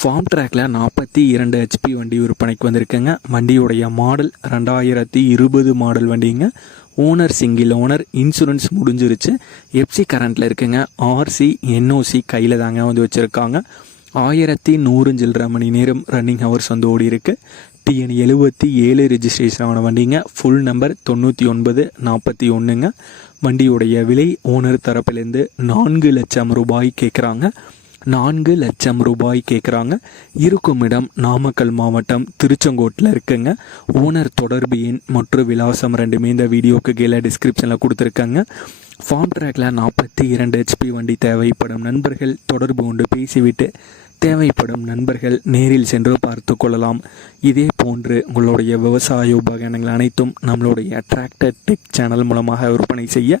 Form ட்ராக்ல நாற்பத்தி இரண்டு ஹெச்பி வண்டி விற்பனைக்கு வந்திருக்குங்க. வண்டியுடைய மாடல் ரெண்டாயிரத்தி இருபது மாடல் வண்டிங்க. ஓனர் சிங்கிள் ஓனர் இன்சூரன்ஸ் முடிஞ்சிருச்சு. எஃப்சி கரண்ட்டில் இருக்குங்க. ஆர்சி என்ஓசி கையில் தாங்க வந்து வச்சுருக்காங்க. ஆயிரத்தி நூறு சில்லரை மணி நேரம் ரன்னிங் ஹவர்ஸ் வந்து ஓடி இருக்கு. டிஎன் எழுபத்தி ஏழு ரிஜிஸ்ட்ரேஷன் ஆன வண்டிங்க. ஃபுல் நம்பர் தொண்ணூற்றி ஒன்பது நாற்பத்தி ஒன்றுங்க வண்டியுடைய விலை ஓனர் தரப்பிலேருந்து நான்கு லட்சம் ரூபாய் கேட்குறாங்க நான்கு லட்சம் ரூபாய் கேட்குறாங்க இருக்கும் இடம் நாமக்கல் மாவட்டம் திருச்செங்கோட்டில் இருக்குங்க. ஓனர் தொடர்பு எண் மற்றும் விலாசம் ரெண்டுமே இந்த வீடியோக்கு கீழே டிஸ்கிரிப்ஷனில் கொடுத்துருக்காங்க. ஃபார்ம் ட்ராக்ல நாற்பத்தி இரண்டு ஹெச்பி வண்டி தேவைப்படும் நண்பர்கள் தொடர்பு கொண்டு பேசிவிட்டு தேவைப்படும் நண்பர்கள் நேரில் சென்று பார்த்து கொள்ளலாம். இதே போன்று உங்களுடைய விவசாய உபகரணங்கள் அனைத்தும் நம்மளுடைய அட்ராக்டட் டெக் சேனல் மூலமாக விற்பனை செய்ய